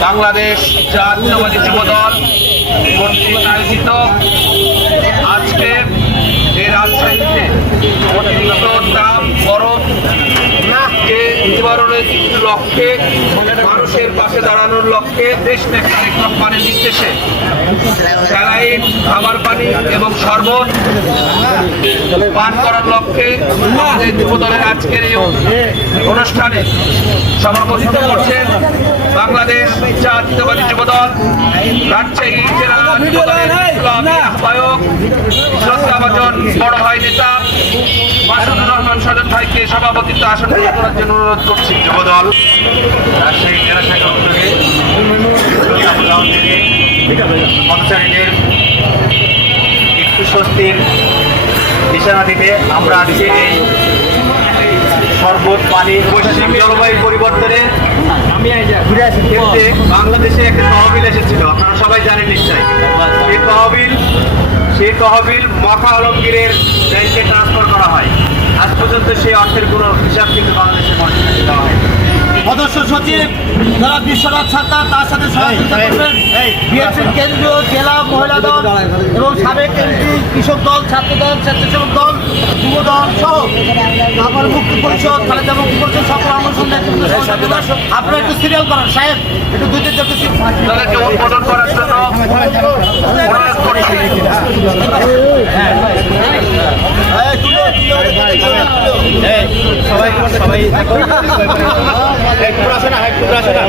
বাংলাদেশ জাতীয়বাদী যুব দল কর্তৃক আয়োজিত আজকে এই রাজশাহীতে কে নিবারণের লক্ষ্যে মানুষের পাশে দাঁড়ানোর লক্ষ্যে দেশ নেতারেক পানির নির্দেশে স্যালাইন খাবার পানি এবং শরবত পান করার লক্ষ্যে আমাদের যুব আজকের এই অনুষ্ঠানে সভাপতিত্ব করছেন বাংলাদেশ জাতীয়তাবাদী যুব দল রাজশাহী জেলা যুব ইসলামী আহ্বায়ক শ্রদ্ধাভাজন বড় ভাই নেতা মাসুদুর রহমান সাজন ভাইকে সভাপতিত্ব আসন করার জন্য অনুরোধ করছি। যুব রাজশাহী জেলা শাখার উদ্যোগে থেকে একটু স্বস্তির নিশানা দিতে আমরা আজকে এই শরবত পানি জলবায়ু পরিবর্তনে বাংলাদেশে একটা তহবিল এসেছিল, আপনারা সবাই জানেন নিশ্চয় সেই তহবিল সেই তহবিল মখা আলমগীরের ব্যাংকে ট্রান্সফার করা হয়। আজ পর্যন্ত সেই অর্থের সদস্য সচিব যারা বিশ্বনাথ সরকার তার সাথে সহযোগিতা করবেন। বিএনপির কেন্দ্রীয় জেলা মহিলা দল এবং সাবেক এমপি কৃষক দল ছাত্র দল স্বেচ্ছাসেবক দল যুব দল সহ আমার মুক্তি পরিষদ খালেদা মুক্তি পরিষদ সকল নেতৃত্ব সহযোগিতা আপনারা একটু সিরিয়াল করেন। সাহেব একটু দুই তিনটা একটু উদ্বোধন করার জন্য সবাই সবাই একটু আসে না একটু আসে না।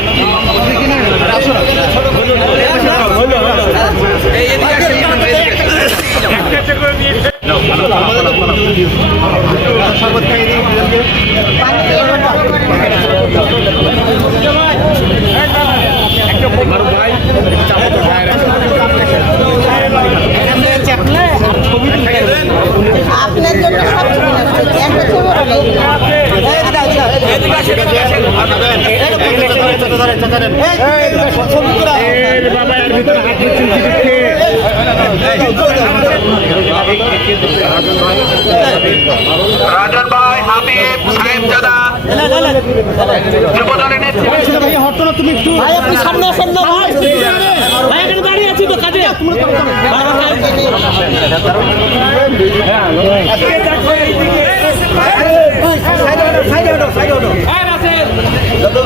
রাজন ভাই হাবিব সাহেব দাদা যুব দলের নেতৃত্ব ভাই আপনি সামনে আসেন না ভাই ভাই এখানে দাঁড়িয়ে আছি তো কাজে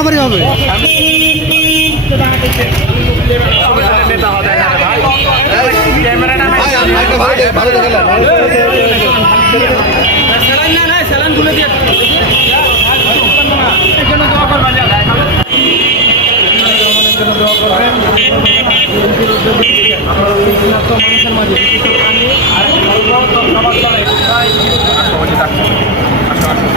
সবারই হবে। মানুষের মাঝে আর সমাজ চলে আসো আসো